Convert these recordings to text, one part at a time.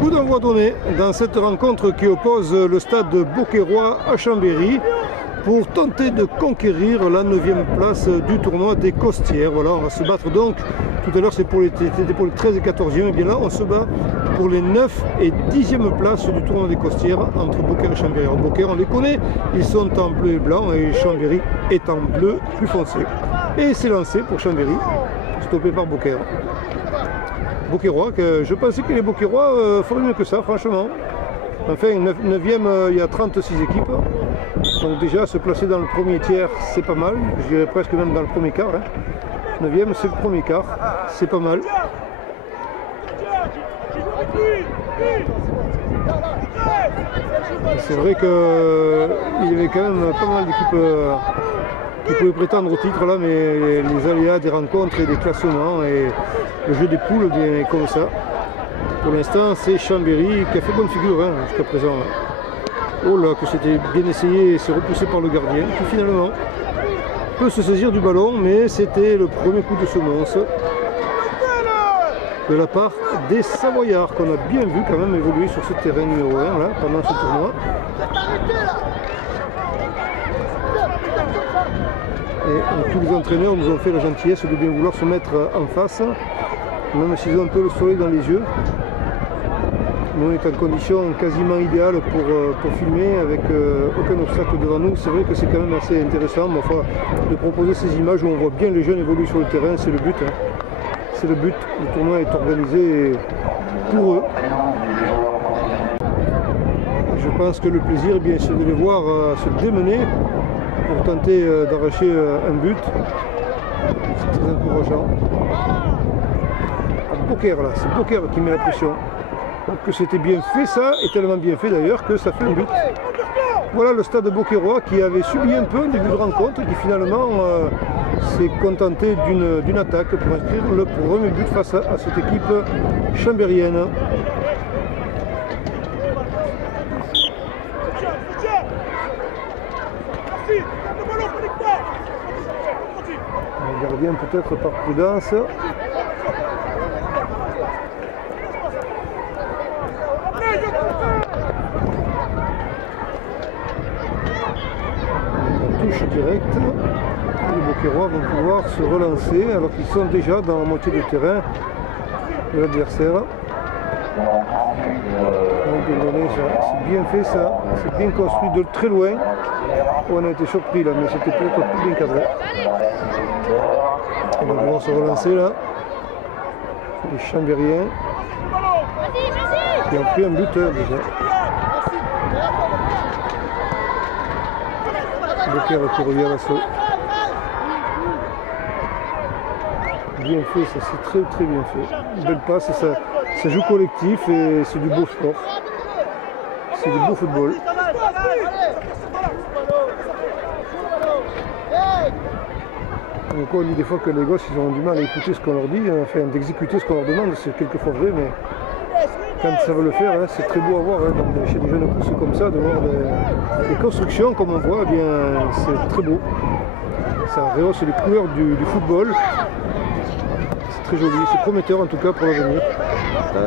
Coup d'envoi donné dans cette rencontre qui oppose le stade Beauquerrois à Chambéry pour tenter de conquérir la 9e place du tournoi des Costières. Voilà, on va se battre donc. Tout à l'heure c'était pour les 13 et 14e, et bien là on se bat pour les 9 et 10e places du tournoi des Costières entre Beaucaire et Chambéry. Alors Beaucaire on les connaît, ils sont en bleu et blanc et Chambéry est en bleu plus foncé. Et c'est lancé pour Chambéry, stoppé par Beaucaire. Beauquerrois, que je pensais que les Beauquerrois feraient mieux que ça franchement. Enfin 9e il y a 36 équipes. Donc déjà se placer dans le premier tiers c'est pas mal, je dirais presque même dans le premier quart. 9e c'est le premier quart, c'est pas mal. C'est vrai qu'il y avait quand même pas mal d'équipes qui pouvaient prétendre au titre là, mais les aléas des rencontres et des classements et le jeu des poules bien comme ça. Pour l'instant c'est Chambéry qui a fait bonne figure jusqu'à présent. Oh là, que c'était bien essayé et c'est repoussé par le gardien qui finalement peut se saisir du ballon, mais c'était le premier coup de semonce de la part des Savoyards qu'on a bien vu quand même évoluer sur ce terrain numéro 1 là, pendant ce tournoi. Et tous les entraîneurs nous ont fait la gentillesse de bien vouloir se mettre en face, même s'ils ont un peu le soleil dans les yeux. Nous on est en condition quasiment idéale pour filmer avec aucun obstacle devant nous. C'est vrai que c'est quand même assez intéressant de proposer ces images où on voit bien les jeunes évoluer sur le terrain, c'est le but. C'est le but, le tournoi est organisé pour eux. Je pense que le plaisir c'est de les voir se démener pour tenter d'arracher un but. C'est très encourageant. Beaucaire là, c'est Beaucaire qui met la pression. Donc que c'était bien fait ça, et tellement bien fait d'ailleurs que ça fait un but. Voilà le stade Beauquerrois qui avait subi un peu un début de rencontre et qui finalement s'est contenté d'une attaque pour inscrire le premier but face à cette équipe chambérienne. Le gardien peut-être par prudence. Touche directe, les Beauquerrois vont pouvoir se relancer alors qu'ils sont déjà dans la moitié du terrain de l'adversaire. C'est bien fait ça, c'est bien construit de très loin. On a été surpris là, mais c'était peut-être plus bien cadré. Ils vont pouvoir se relancer là. Les Chambériens qui ont pris un buteur déjà. Beaucaire qui revient à l'assaut. Bien fait, ça c'est très très bien fait. Une belle passe, ça joue collectif et c'est du beau sport. C'est du beau football. Donc on dit des fois que les gosses ils ont du mal à écouter ce qu'on leur dit, enfin d'exécuter ce qu'on leur demande, c'est quelquefois vrai, mais quand ils savent le faire, c'est très beau à voir. Chez des jeunes pousses comme ça, de voir des constructions comme on voit, eh bien c'est très beau. Ça rehausse les couleurs du football. C'est très joli, c'est prometteur en tout cas pour l'avenir.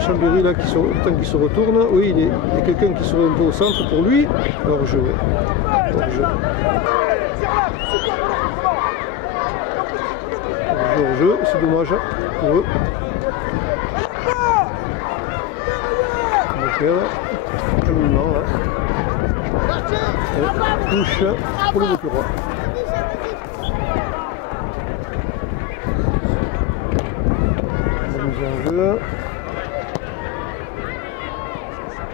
Chambéry là qui se retourne, oui il y a quelqu'un qui serait un peu au centre pour lui. Hors jeu. Hors jeu, c'est dommage pour eux. Cheminement là. Et touche pour le Beauquerrois. Mise en jeu.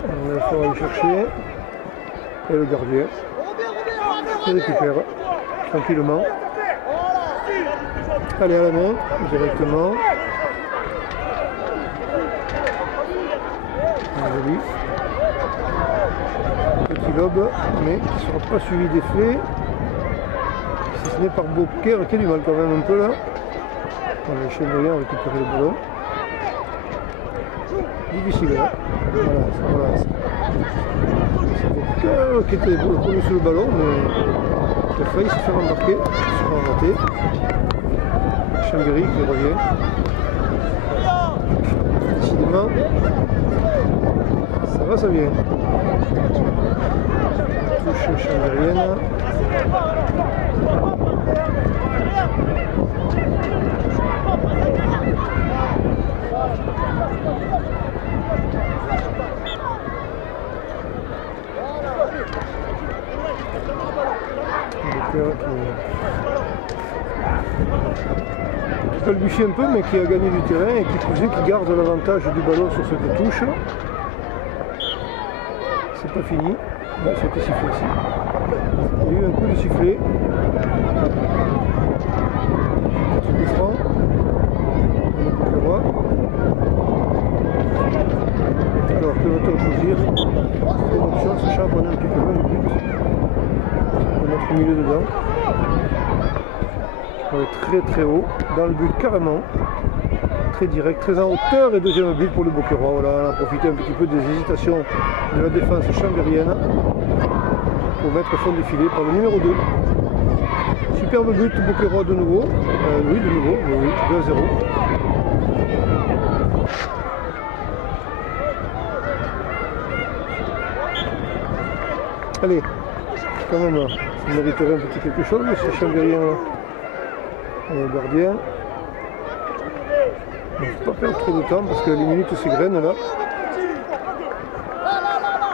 On va aller chercher. Et le gardien qui récupère tranquillement. Allez à la main directement. Joli. Petit lobe, mais qui ne sera pas suivi d'effet. Si ce n'est par Beaucaire qui a du mal quand même un peu là. On va Chambéry récupérer le ballon. Difficile là. Voilà. C'est Beaucaire qui était le premier sur le ballon, mais il a failli se faire embarquer. Il sera raté. Chambéry qui revient. tranquillement. Ça va, ça vient. Touche chambérienne. Qui balbutie un peu mais qui a gagné du terrain et qui garde l'avantage du ballon sur cette touche. C'est pas fini, c'était sifflé ici. Il y a eu un coup de sifflet. Petit coup franc. Le roi. Alors que va-t-on choisir? C'est une option, sachant qu'on a un petit peu loin du but. On va mettre au milieu dedans. On va être très très haut, dans le but carrément. Très direct, très en hauteur et deuxième but pour le Beauquerrois. Voilà, on a profité un petit peu des hésitations de la défense chambérienne pour mettre au fond du filet par le numéro 2. Superbe but Beauquerrois de nouveau. Oui, de nouveau, oui, 2-0. Allez, quand même, ça mériterait un petit quelque chose, ce chambérien gardien. Il ne faut pas perdre trop de temps parce que les minutes s'égrènent là.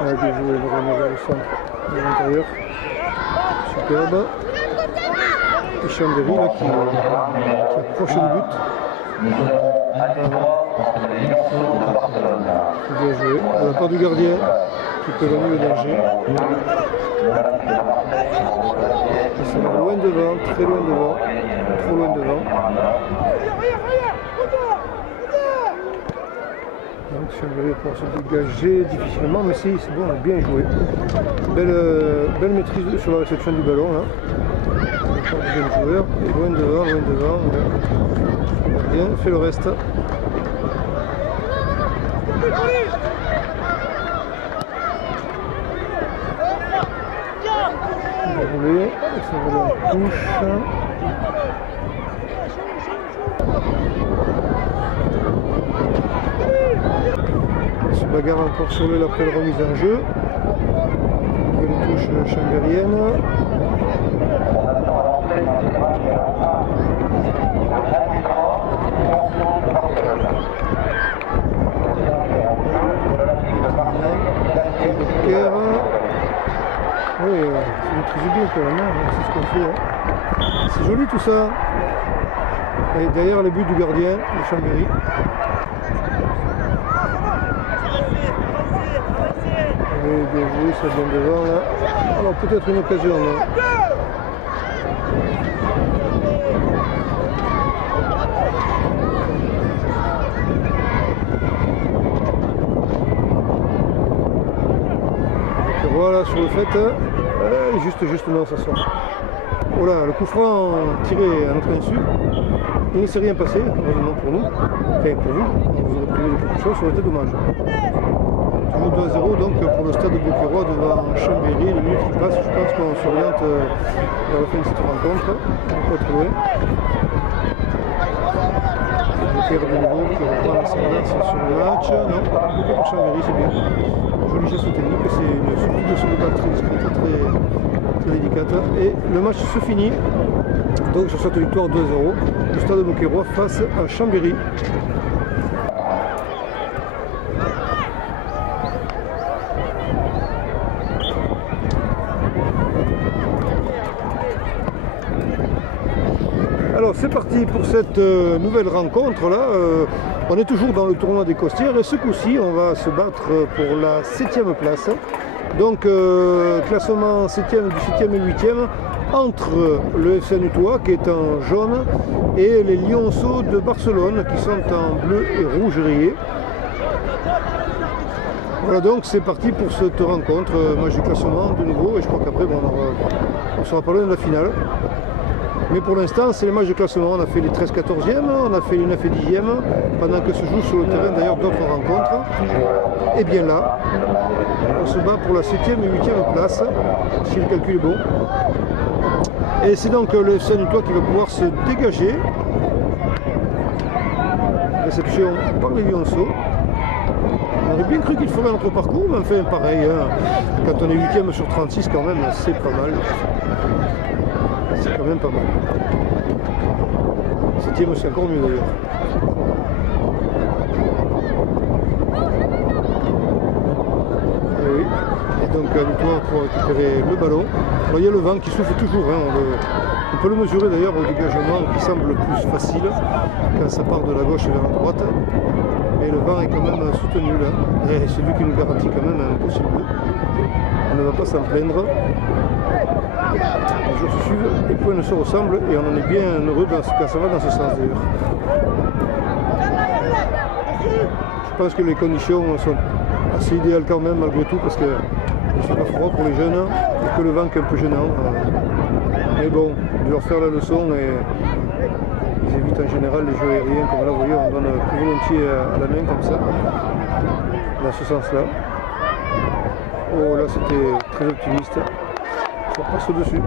On a bien joué vraiment vers le centre de l'intérieur. Superbe. Et Chambéry là, qui approche le but. Bien joué. De la part du gardien qui peut gagner le danger. Ils sont loin devant, très loin devant, trop loin devant. Donc Chambéry pour se dégager difficilement, mais c'est bon, on a bien joué. Belle maîtrise sur la réception du ballon là. Bien joueur, et loin devant, on a bien fait le reste. Déroulé, ça va en touche. On se bagarre encore sur le après la remise en jeu. Nouvelle touche chambérienne. Oui, c'est maîtrisé bien quand même, c'est ce qu'on fait. Hein. C'est joli tout ça. Et derrière le but du gardien de Chambéry. Oui, bien joué, ça vient devant là. Alors peut-être une occasion là. Voilà sur le fait, justement ça sort. Voilà, le coup franc tiré à notre insu, il ne s'est rien passé, heureusement pour nous, enfin pour vous, on vous aurait privé de quelque chose, ça aurait été dommage. Toujours 2-0 donc pour le stade de Beauquerrois devant Chambéry, les minutes qui passent, je pense qu'on s'oriente vers la fin de cette rencontre, on peut être loin. Beauquerrois de nouveau qui reprend l'ascendance sur le match, non, Beauquerrois pour Chambéry c'est bien. Joli geste technique, c'est une substitution de balle très discrète, très délicate. Et le match se finit donc sur cette victoire 2-0 du stade de Beauquerrois face à Chambéry. Alors c'est parti pour cette nouvelle rencontre là. On est toujours dans le tournoi des Costières et ce coup-ci on va se battre pour la 7e place. Donc classement 7e, du 7e et 8e entre le FC Nutois qui est en jaune et les Lionceaux de Barcelone qui sont en bleu et rouge rayé. Voilà donc c'est parti pour cette rencontre, match du classement de nouveau et je crois qu'après bon, on sera pas loin de la finale. Mais pour l'instant, c'est les matchs de classement. On a fait les 13-14e, on a fait les 9 et 10e, pendant que se jouent sur le terrain d'ailleurs d'autres rencontres. Et bien là, on se bat pour la 7e et 8e place, si le calcul est bon. Et c'est donc le FC Nutois qui va pouvoir se dégager. Réception par les Lionceaux. aurait bien cru qu'il ferait notre parcours, mais enfin pareil, hein, quand on est 8ème sur 36 quand même, c'est pas mal. C'est quand même pas mal. 7ème c'est encore mieux d'ailleurs. Et oui. Et donc victoire pour récupérer le ballon. Alors il y a le vent qui souffle toujours, hein, on peut le mesurer d'ailleurs au dégagement qui semble plus facile quand ça part de la gauche vers la droite. Et le vent est quand même soutenu là. Et c'est lui qui nous garantit quand même un possible but. On ne va pas s'en plaindre. Les jours se suivent, les points se ressemblent et on en est bien heureux quand ça va dans ce sens d'ailleurs. Je pense que les conditions sont assez idéales quand même malgré tout parce que il ne fait pas froid pour les jeunes et que le vent est un peu gênant. Mais bon, de leur faire la leçon et ils évitent en général les jeux aériens comme là vous voyez on donne plus volontiers à la main comme ça, dans ce sens là. Oh là c'était très optimiste, ça passe au-dessus.